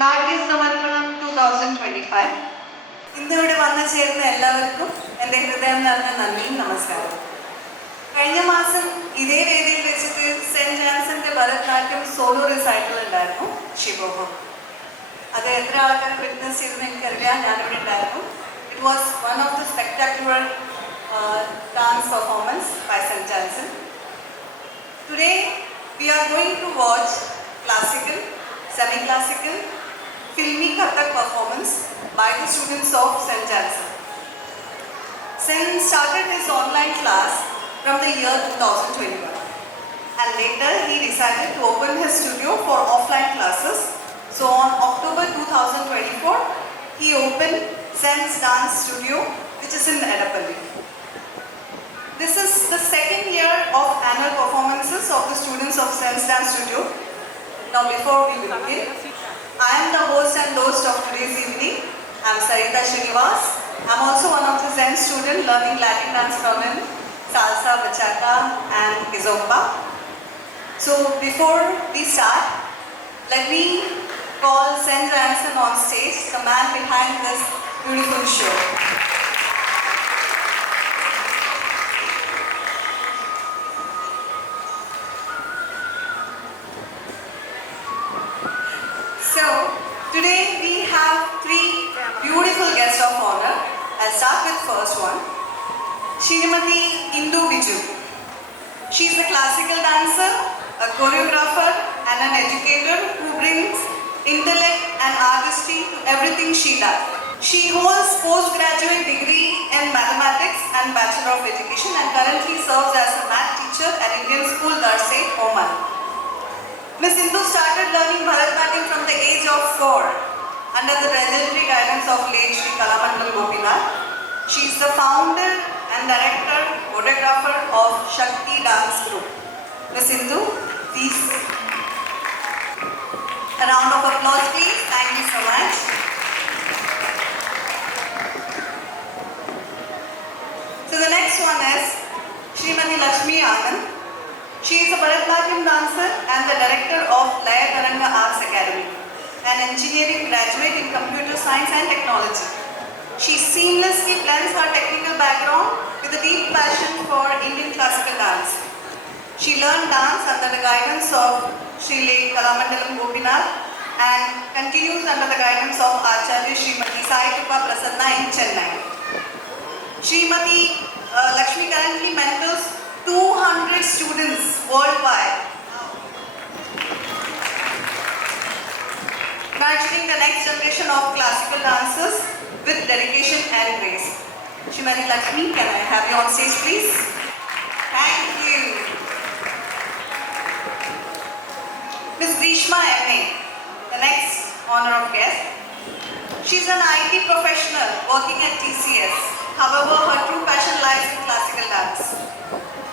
നാട്യ സമർപ്പണം 2025. ഇന്നിവിടെ വന്നു ചേരുന്ന എല്ലാവർക്കും എൻ്റെ ഹൃദയം നിറഞ്ഞ നന്ദിയും നമസ്കാരം. കഴിഞ്ഞ മാസം ഇതേ വേദിയിൽ വെച്ചിട്ട് സെൻറ്റ് ജാൻസന്റെ ഭരതനാട്യം സോളോ റിസൈറ്റൽ ഉണ്ടായിരുന്നു ശിവോഹം. അത് എത്ര ആൾക്കാർ വിറ്റ്നസ് ചെയ്തെന്ന് എനിക്കറിയാം. ഞാനിവിടെ ഉണ്ടായിരുന്നു. It was one of the spectacular dance performance by Saint Johnson. Today we are going to watch classical, semi-classical, filmy Kathak performance by the students of St. Jansen. Sen started his online class from the year 2021 and later he decided to open his studio for offline classes. So on October 2024 he opened Sen's Dance Studio, which is in Edapalli. This is the second year of annual performances of the students of Sen's Dance Studio. Now before we begin, I am the host and host of today's evening. I am Sarita Srinivas. I am also one of the Zen students learning Latin dance from him, salsa, bachata and kizomba. So before we start, let me call Sen Jansen on stage, the man behind this beautiful show. So, today we have three beautiful guests of honor. I'll start with first one, Shrimati Indu Biju. She's a classical dancer, a choreographer and an educator who brings intellect and artistry to everything she does. She holds postgraduate degree in mathematics and Bachelor of Education and currently serves as a math teacher at Indian School Darse, Oman. Ms. Indu started learning Bharatanatyam from the age of 4 under the legendary guidance of late Sri Kalamandalam Gopinath. She is the founder and director, choreographer of Shakti Dance Group. Ms. Indu, please. A round of applause, please. Thank you so much. So the next one is Srimati Lakshmi Anand. She is a Bharatanatyam dancer and the director of Laya Taranga Arts Academy, an engineering graduate in computer science and technology. She seamlessly blends her technical background with a deep passion for Indian classical dance. She learned dance under the guidance of Sri Kalamandalam Gopinath and continues under the guidance of Acharya Srimati Sai Kripa Prasanna in Chennai. Srimati Lakshmi currently mentors 200 students worldwide, nurturing the next generation of classical dancers with dedication and grace. Srimati Lakshmi, can I have you on stage, please? Thank you. Ms. Grishma M.A., the next honor of guest. She's an IT professional working at TCS. However, her true passion lies in classical dance.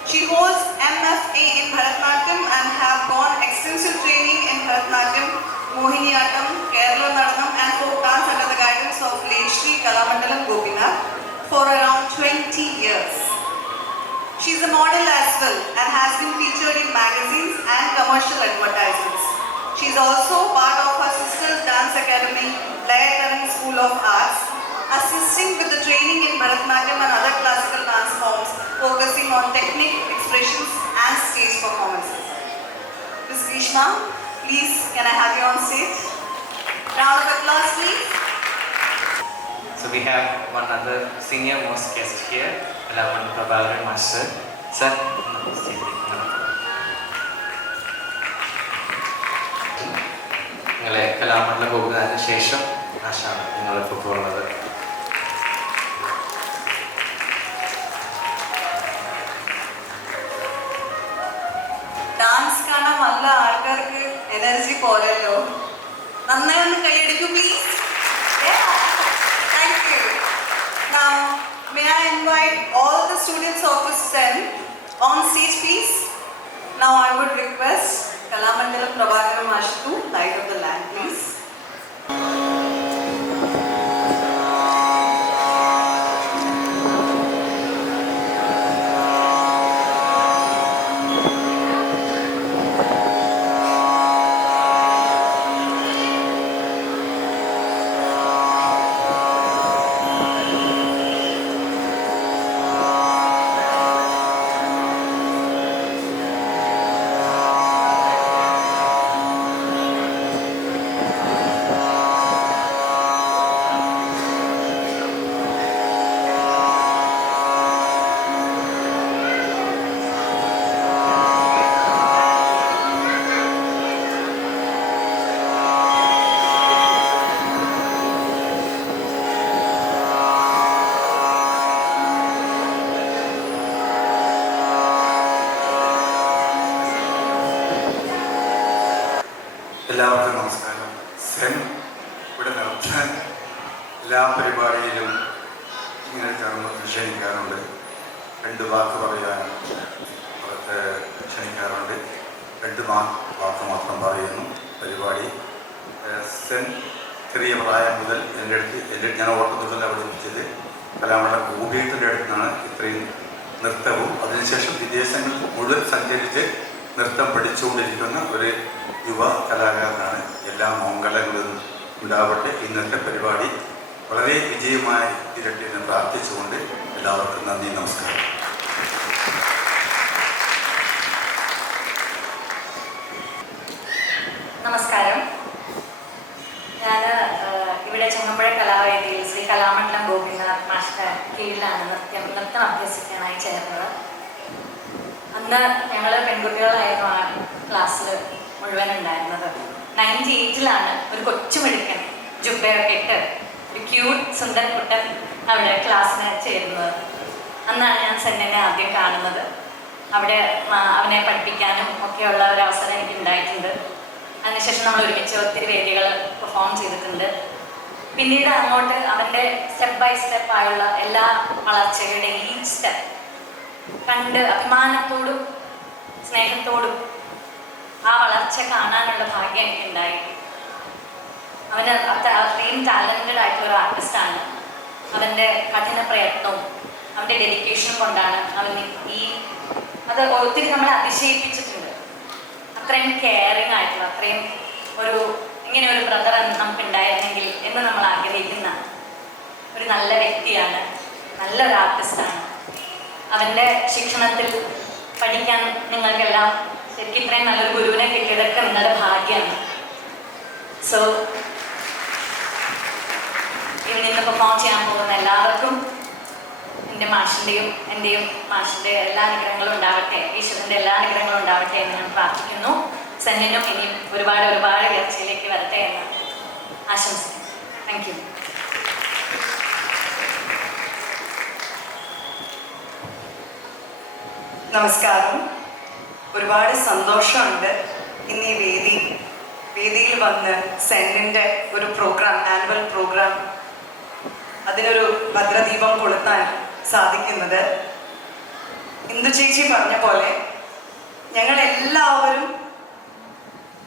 She holds MFA in Bharatanatyam and have gone extensive training in Bharatanatyam, Mohiniyattam, Kerala Nadanam and folk dance under the guidance of late Sri Kalamandalam Gopinath for around 20 years. She is a model as well and has been featured in magazines and commercial advertisements. She is also part of her sister's dance academy, Laya Taranga School of Arts, assisting with the training in Bharatanatyam and other classical dance forms, focusing on technique, expressions and stage performances. Ms. Krishna, please, can I have you on stage? Round of applause, please. So we have one other senior most guest here, Kalaman Prabhakaran Master. Sir, നിങ്ങളെ കലാമണ്ഡലം പോകുന്നതിന് ശേഷം ആശാണ് നിങ്ങളിപ്പോൾ പോകുന്നത്. Dance കാണാൻ നല്ല ആൾക്കാർക്ക് energy പോരല്ലോ. നന്നായി ഒന്ന് കൈയടിക്കൂ please. Thank you. Now, may I invite all the students of the STEM on stage, please? Now, I would request Kalamandalam Prabhakaran Master to light up the lamp, please. Sen ഇവിടെ നടത്താൻ എല്ലാ പരിപാടിയിലും ഇങ്ങനെ ചേർന്ന് ക്ഷണിക്കാറുണ്ട്. 2 വാക്ക് പറയാൻ ക്ഷണിക്കാറുണ്ട്. 2 വാക്ക് മാത്രം പറയുന്നു പരിപാടി. സെൻ ചെറിയ പ്രായം മുതൽ ഞാൻ ഓർക്കുന്നുണ്ടല്ലോ പഠിപ്പിച്ചത് കലാമണ്ഡലം ഗോപിയേട്ടൻ്റെ അടുത്താണ് ഇത്രയും നൃത്തവും. അതിനുശേഷം വിദേശങ്ങൾ മുഴുവൻ സഞ്ചരിച്ച് നൃത്തം പഠിച്ചുകൊണ്ടിരിക്കുന്ന ഒരു യുവ കലാകാരനാണ്. എല്ലാ മംഗളങ്ങളും ഉണ്ടാവട്ടെ. ഇന്നത്തെ പരിപാടി വളരെ വിജയമായി തീരട്ടെ എന്ന് പ്രാർത്ഥിച്ചുകൊണ്ട് എല്ലാവർക്കും നന്ദി, നമസ്കാരം. നമസ്കാരം. ഞാൻ ഇവിടെ ചങ്ങമ്പുഴ കലാവേദിയിൽ ശ്രീ കലാമണ്ഡലം ഗോപിനാഥ് മാസ്റ്റർ കീഴിലാണ് നൃത്തം അഭ്യസിക്കാനായി ചേർന്നത്. അന്ന് ഞങ്ങൾ പെൺകുട്ടികളായിരുന്നു ആ ക്ലാസ്സിൽ മുഴുവൻ ഉണ്ടായിരുന്നത്. 98ലാണ് ഒരു കൊച്ചുമിടുക്കൻ ജുബയൊക്കെ ഇട്ട് ഒരു ക്യൂട്ട് സുന്ദർ കുട്ടൻ അവിടെ ക്ലാസ്സിന് ചേരുന്നത്. അന്നാണ് ഞാൻ സെന്നിനെ ആദ്യം കാണുന്നത്. അവിടെ അവനെ പഠിപ്പിക്കാനും ഒക്കെയുള്ള ഒരു അവസരം എനിക്ക് ഉണ്ടായിട്ടുണ്ട്. അതിനുശേഷം നമ്മൾ ഒരുമിച്ച് ഒത്തിരി വേദികൾ പെർഫോം ചെയ്തിട്ടുണ്ട്. പിന്നീട് അങ്ങോട്ട് അവൻ്റെ സ്റ്റെപ്പ് ബൈ സ്റ്റെപ്പ് ആയുള്ള എല്ലാ വളർച്ചകളുടെയും ഈ സ്റ്റെപ്പ് കണ്ട് അഭിമാനത്തോടും സ്നേഹത്തോടും ആ വളർച്ച കാണാനുള്ള ഭാഗ്യം എനിക്കുണ്ടായി. അവന് അത്രയും ടാലൻറ്റഡ് ആയിട്ടുള്ള ഒരു ആർട്ടിസ്റ്റാണ്. അവൻ്റെ കഠിന പ്രയത്നവും അവൻ്റെ ഡെഡിക്കേഷനും കൊണ്ടാണ് അവൻ അത് ഒത്തിരി നമ്മളെ അതിശയിപ്പിച്ചിട്ടുണ്ട്. അത്രയും കെയറിങ് ആയിട്ടുള്ള അത്രയും ഇങ്ങനെ ഒരു ബ്രദർ നമുക്ക് ഉണ്ടായിരുന്നെങ്കിൽ എന്ന് നമ്മൾ ആഗ്രഹിക്കുന്ന ഒരു നല്ല വ്യക്തിയാണ്, നല്ലൊരു ആർട്ടിസ്റ്റാണ്. അവൻ്റെ ശിക്ഷണത്തിൽ പഠിക്കാൻ നിങ്ങൾക്കെല്ലാം ശരിക്കും ഇത്രയും നല്ലൊരു ഗുരുവിനെ കിട്ടിയതൊക്കെ നിങ്ങളുടെ ഭാഗ്യമാണ്. സോ ഇവിടെ നിന്ന് പെർഫോം ചെയ്യാൻ പോകുന്ന എല്ലാവർക്കും എൻ്റെ മാഷിൻ്റെയും എൻ്റെയും മാഷിൻ്റെ എല്ലാ അനുഗ്രഹങ്ങളും ഉണ്ടാവട്ടെ, ഈശ്വരൻ്റെ എല്ലാ അനുഗ്രഹങ്ങളും ഉണ്ടാവട്ടെ എന്ന് ഞാൻ പ്രാർത്ഥിക്കുന്നു. സെന്നിനും ഇനിയും ഒരുപാട് ഉയർച്ചയിലേക്ക് വരട്ടെ എന്ന് ആശംസിക്കുന്നു. Thank you. നമസ്കാരം. ഒരുപാട് സന്തോഷമുണ്ട് ഇന്ന് ഈ വേദിയിൽ വന്ന് സെന്നിൻ്റെ ഒരു പ്രോഗ്രാം, ആനുവൽ പ്രോഗ്രാം, അതിനൊരു ഭദ്രദീപം കൊളുത്താൻ സാധിക്കുന്നത്. ഇന്ദു ചേച്ചി പറഞ്ഞ പോലെ ഞങ്ങളെല്ലാവരും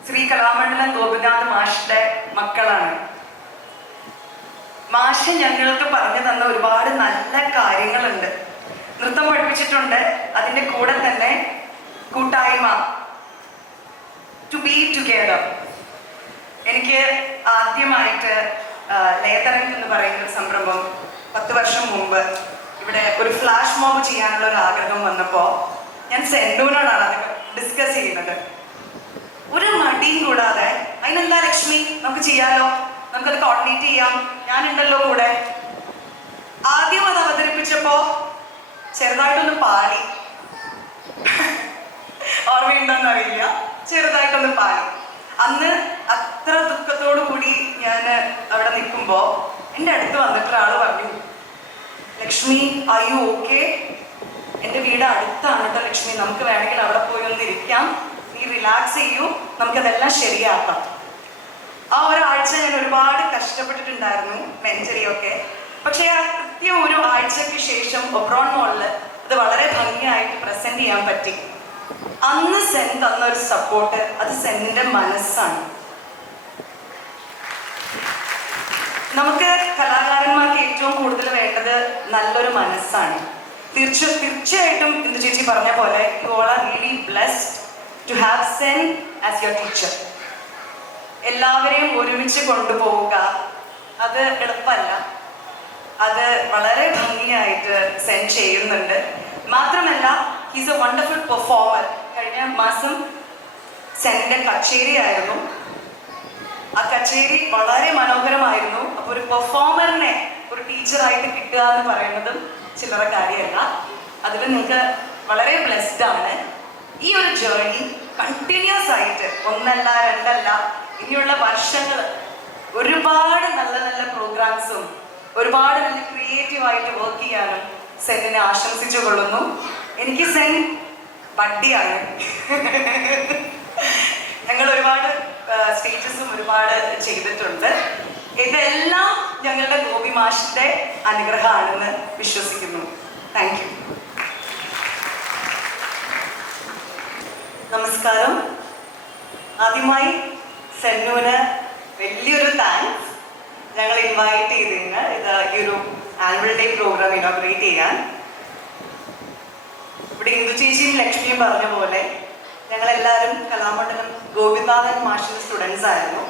ശ്രീ കലാമണ്ഡലം ഗോപിനാഥ് മാഷിന്റെ മക്കളാണ്. മാഷ് ഞങ്ങൾക്ക് പറഞ്ഞു തന്ന ഒരുപാട് നല്ല കാര്യങ്ങളുണ്ട്. നൃത്തം പഠിപ്പിച്ചിട്ടുണ്ട്. അതിൻ്റെ കൂടെ തന്നെ കൂട്ടായ്മ, ടു ബി ടുഗെദർ. എനിക്ക് ആദ്യമായിട്ട് ലേതറൻ എന്ന് പറയുന്ന ഒരു സംരംഭം 10 വർഷം മുമ്പ് ഇവിടെ ഒരു ഫ്ലാഷ് മോബ് ചെയ്യാനുള്ള ഒരു ആഗ്രഹം വന്നപ്പോൾ ഞാൻ സെൻഡൂനോടാണ് അത് ഡിസ്കസ് ചെയ്യുന്നത്. ഒരു മടിയും കൂടാതെ, അതിനെന്താ ലക്ഷ്മി, നമുക്ക് ചെയ്യാലോ, നമുക്കത് കോർഡിനേറ്റ് ചെയ്യാം, ഞാനുണ്ടല്ലോ കൂടെ. ആദ്യം അത് അവതരിപ്പിച്ചപ്പോൾ ചെറുതായിട്ടൊന്ന് പാടി, ഓർമ്മയുണ്ടോന്ന് അറിയില്ല, ചെറുതായിട്ടൊന്ന് പാടി. അന്ന് അത്ര ദുഃഖത്തോടു കൂടി ഞാൻ അവിടെ നിൽക്കുമ്പോൾ എൻ്റെ അടുത്ത് വന്നിട്ട് ഒരാൾ പറഞ്ഞു, ലക്ഷ്മി ആർ യു ഓക്കെ? എൻ്റെ വീട് അടുത്താണ് കേട്ടോ ലക്ഷ്മി, നമുക്ക് വേണമെങ്കിൽ അവിടെ പോയി ഒന്ന് ഇരിക്കാം, നീ റിലാക്സ് ചെയ്യൂ, നമുക്കതെല്ലാം ശരിയാക്കാം. ആ ഒരാഴ്ച ഞാൻ ഒരുപാട് കഷ്ടപ്പെട്ടിട്ടുണ്ടായിരുന്നു, മെന്റലിയൊക്കെ. പക്ഷേ ആ കൃത്യം ഒരു ആഴ്ചയ്ക്ക് ശേഷം ഒബ്രോൺ മോളിൽ അത് വളരെ ഭംഗിയായിട്ട് പ്രസന്റ് ചെയ്യാൻ പറ്റി. അന്ന് സെൻ തന്ന ഒരു സപ്പോർട്ട്, അത് സെന്നിന്റെ മനസ്സാണ്. നമുക്ക് കലാകാരന്മാർക്ക് ഏറ്റവും കൂടുതൽ വേണ്ടത് നല്ലൊരു മനസ്സാണ്. തീർച്ചയായിട്ടും ഇന്ദു ചേച്ചി പറഞ്ഞ പോലെ you all are really blessed to have Sen as your teacher. എല്ലാവരെയും ഒരുമിച്ച് കൊണ്ടുപോവുക അത് എളുപ്പമല്ല. അത് വളരെ ഭംഗിയായിട്ട് സെൻ ചെയ്യുന്നുണ്ട്. മാത്രമല്ല ഹീസ് എ വണ്ടർഫുൾ പെർഫോമർ. കഴിഞ്ഞ മാസം സെന്നിന്റെ കച്ചേരി ആയിരുന്നു. ആ കച്ചേരി വളരെ മനോഹരമായിരുന്നു. അപ്പോൾ ഒരു പെർഫോമറിനെ ഒരു ടീച്ചറായിട്ട് കിട്ടുക എന്ന് പറയുന്നതും ചില്ലറ കാര്യമല്ല. അതിൽ നിങ്ങൾക്ക് വളരെ ബ്ലെസ്ഡ് ആണ്. ഈ ഒരു ജേർണി കണ്ടിന്യൂസ് ആയിട്ട്, ഒന്നല്ല രണ്ടല്ല, ഇനിയുള്ള വർഷങ്ങൾ ഒരുപാട് നല്ല നല്ല പ്രോഗ്രാംസും ഒരുപാട് നല്ല ക്രിയേറ്റീവായിട്ട് വർക്ക് ചെയ്യാനും സെന്നിനെ ആശംസിച്ചു കൊള്ളുന്നു. എനിക്ക് സെൻ ബഡ്ഡിയാണ്. ഞങ്ങൾ ഒരുപാട് സ്റ്റേജസും ഒരുപാട് ചെയ്തിട്ടുണ്ട്. ഇതെല്ലാം ഞങ്ങളുടെ ഗോപി മാഷിന്റെ അനുഗ്രഹമാണെന്ന് വിശ്വസിക്കുന്നു. Thank you. നമസ്കാരം. ആദ്യമായി സെന്നുവിന് വലിയൊരു താങ്ക്സ്. ഞങ്ങൾ ഇൻവൈറ്റ് ചെയ്തതിന് ഈ ഒരു ആനുവൽ ഡേ പ്രോഗ്രാം ഇനോഗ്രേറ്റ് ചെയ്യാൻ. ഇവിടെ ഇന്ദു ചേച്ചിയും ലക്ഷ്മിയും പറഞ്ഞ പോലെ ഞങ്ങളെല്ലാവരും കലാമണ്ഡലം ഗോപിനാഥൻ മാഷിന്റെ സ്റ്റുഡൻസ് ആയിരുന്നു.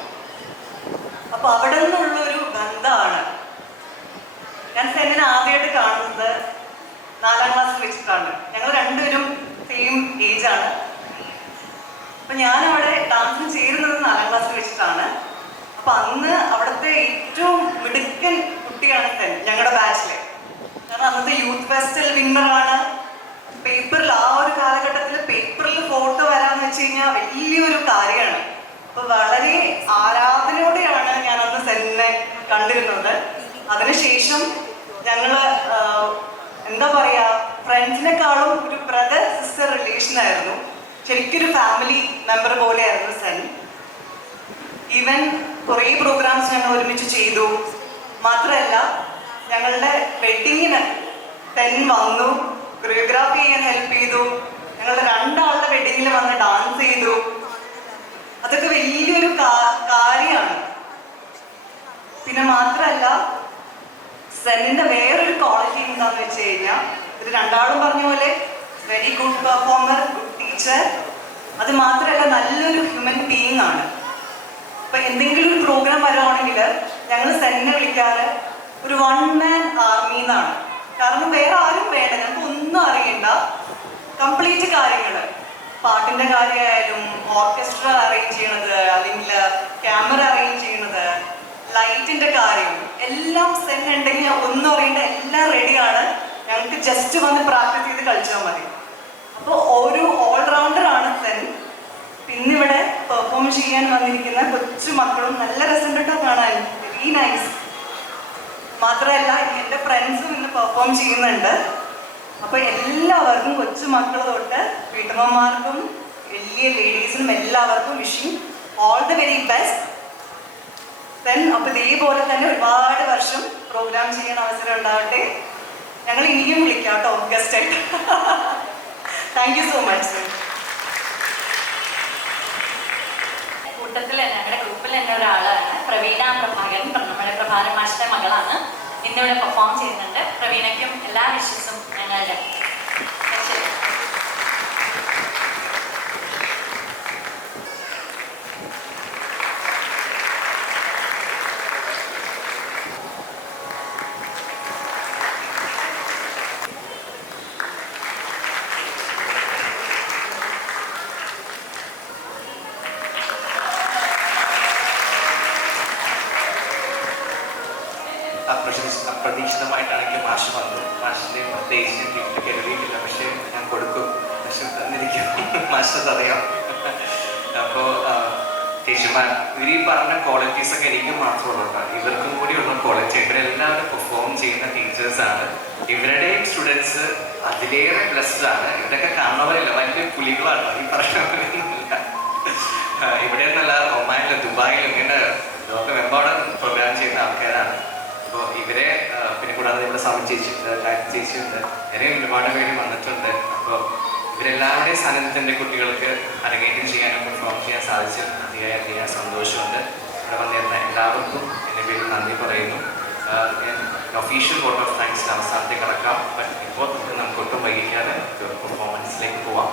അപ്പോൾ അവിടെ നിന്നുള്ളൊരു ബന്ധമാണ്. ഞാൻ സെന്നിനെ ആദ്യമായിട്ട് കാണുന്നത് 4ാം ക്ലാസ്സിൽ വെച്ചിട്ടാണ്. ഞങ്ങൾ രണ്ടുപേരും സെയിം ഏജാണ്. അപ്പം ഞാനവിടെ ഡാൻസിന് ചേരുന്നത് 4ാം ക്ലാസ്സിൽ വെച്ചിട്ടാണ്. അപ്പം അന്ന് അവിടുത്തെ ഏറ്റവും മിടുക്കൻ കുട്ടിയാണ് സെൻ, ഞങ്ങളുടെ ബാച്ചിലെ. കാരണം അന്നത്തെ യൂത്ത് ഫെസ്റ്റിവൽ വിന്നറാണ്. പേപ്പറിൽ ആ ഒരു കാലഘട്ടത്തിൽ പേപ്പറിൽ ഫോട്ടോ വരാന്ന് വെച്ച് കഴിഞ്ഞാൽ വലിയൊരു കാര്യമാണ്. അപ്പൊ വളരെ ആരാധനയോടെയാണ് ഞാൻ അന്ന് സെന്നിനെ കണ്ടിരുന്നത്. അതിനുശേഷം ഞങ്ങള് എന്താ പറയാ, ഫ്രണ്ട്സിനെക്കാളും ഒരു ബ്രദർ സിസ്റ്റർ റിലേഷൻ ആയിരുന്നു. ശരിക്കൊരു ഫാമിലി മെമ്പർ പോലെയായിരുന്നു സെൻ. ഈവൻ കുറേ പ്രോഗ്രാംസ് ഞങ്ങൾ ഒരുമിച്ച് ചെയ്തു. മാത്രമല്ല ഞങ്ങളുടെ വെഡിങ്ങിന് സെൻ വന്നു, കൊറിയോഗ്രാഫി ചെയ്യാൻ ഹെൽപ്പ് ചെയ്തു. ഞങ്ങളുടെ 2 ആളുടെ വെഡിങ്ങിൽ വന്ന് ഡാൻസ് ചെയ്തു. അതൊക്കെ വലിയൊരു കാര്യമാണ്. പിന്നെ മാത്രമല്ല സെന്നിന്റെ വേറൊരു ക്വാളിറ്റി എന്താണെന്ന് വെച്ച് കഴിഞ്ഞാൽ, ഇത് 2 ആളും പറഞ്ഞ പോലെ very good performer, good teacher. അത് മാത്രമല്ല നല്ലൊരു ഹ്യൂമൻ ബീയിങ് ആണ്. ഇപ്പൊ എന്തെങ്കിലും ഒരു പ്രോഗ്രാം വരുവാണെങ്കിൽ ഞങ്ങൾ സെന്നിനെ വിളിക്കാറ് ഒരു 1 man ആർമി എന്നാണ്. കാരണം വേറെ ആരും വേണ്ട, ഞങ്ങൾക്ക് ഒന്നും അറിയണ്ട. കംപ്ലീറ്റ് കാര്യങ്ങൾ, പാട്ടിന്റെ കാര്യമായാലും ഓർക്കസ്ട്ര അറേഞ്ച് ചെയ്യണത്, അല്ലെങ്കിൽ ക്യാമറ അറേഞ്ച് ചെയ്യണത്, ലൈറ്റിന്റെ കാര്യം എല്ലാം സെൻ ഉണ്ടെങ്കിൽ ഒന്നും അറിയേണ്ട, എല്ലാം റെഡിയാണ്. ഞങ്ങൾക്ക് ജസ്റ്റ് വന്ന് പ്രാക്ടീസ് ചെയ്ത് കളിച്ചാൽ മതി. അപ്പോൾ ഒരു ഓൾറൗണ്ടറാണ് സെൻ. പിന്നിവിടെ പെർഫോം ചെയ്യാൻ വന്നിരിക്കുന്ന കൊച്ചു മക്കളും നല്ല രസമുണ്ടോ കാണാൻ, വെരി നൈസ്. മാത്രമല്ല എൻ്റെ ഫ്രണ്ട്സും ഇന്ന് പെർഫോം ചെയ്യുന്നുണ്ട്. അപ്പോൾ എല്ലാവർക്കും, കൊച്ചു മക്കൾ തൊട്ട് വീട്ടമ്മമാർക്കും വലിയ ലേഡീസിനും എല്ലാവർക്കും wishing all the very best. Then അപ്പോൾ ഇതേപോലെ തന്നെ ഒരുപാട് വർഷം പ്രോഗ്രാം ചെയ്യാൻ അവസരം ഉണ്ടാവട്ടെ. ഞങ്ങൾ ഇനിയും വിളിക്കാം കേട്ടോ ഗസ്റ്റായിട്ട്. Thank you so much sir. കൂട്ടത്തിൽ ഞങ്ങളുടെ ഗ്രൂപ്പിൽ തന്നെ ഒരാളാണ് പ്രവീണ പ്രഭാകരൻ, നമ്മുടെ പ്രഭാകരൻ മാഷിന്റെ മകളാണ്. ഇന്നിവിടെ പെർഫോം ചെയ്യുന്നുണ്ട്. പ്രവീണയ്ക്കും എല്ലാ വിശ്വസും ഞങ്ങളുടെ. അപ്രതീക്ഷിതമായിട്ടാണെങ്കിൽ മാഷ് വന്നു. മാഷിൻ്റെ പ്രത്യേകിച്ച് ഗിഫ്റ്റ് കരുതിയിട്ടില്ല, പക്ഷേ ഞാൻ കൊടുക്കും. പക്ഷെ തന്നിരിക്കും, മാഷിനത് അറിയാം. അപ്പോൾ ടീച്ചർമാർ ഇവർ ഈ പറഞ്ഞ ക്വാളിറ്റീസൊക്കെ എനിക്കും മാത്രമുള്ള ഇവർക്കും കൂടിയുള്ള ക്വാളിറ്റി. ഇവരെല്ലാവരും പെർഫോം ചെയ്യുന്ന ടീച്ചേഴ്സാണ്. ഇവരുടെ സ്റ്റുഡൻസ് അതിലേറെ ബ്ലെസ്ഡ് ആണ്. ഇവരൊക്കെ കാണുന്നവരല്ല, വലിയ പുലികളാണ് ഈ പറഞ്ഞ. ഇവിടെ നിന്നല്ല, ഒമാനിലും ദുബായിലും ഇങ്ങനെ ലോകമെമ്പാടും പ്രോഗ്രാം ചെയ്യുന്ന ആൾക്കാരാണ്. അപ്പോൾ ഇവരെ പിന്നെ കൂടാതെ ഇവിടെ സമയം ചേച്ചിയുണ്ട്, കാറ്റ് ചേച്ചിയുണ്ട്, വേറെയും ഒരുപാട് പേര് വന്നിട്ടുണ്ട്. അപ്പോൾ ഇവരെല്ലാവരുടെയും സാന്നിധ്യത്തിൻ്റെ കുട്ടികൾക്ക് അരങ്ങേറ്റം ചെയ്യാനും പെർഫോം ചെയ്യാൻ സാധിച്ചു അതിയായ സന്തോഷമുണ്ട്. ഇവിടെ വന്നിരുന്ന എല്ലാവർക്കും എൻ്റെ പേരിൽ നന്ദി പറയുന്നു. ഒഫീഷ്യൽ വോട്ട് ഓഫ് താങ്ക്സ് അവസാനത്തേക്ക് ഇറക്കാം. ബട്ട് ഇപ്പോൾ നമുക്കൊട്ടും വൈകിക്കാതെ പെർഫോമൻസിലേക്ക് പോവാം.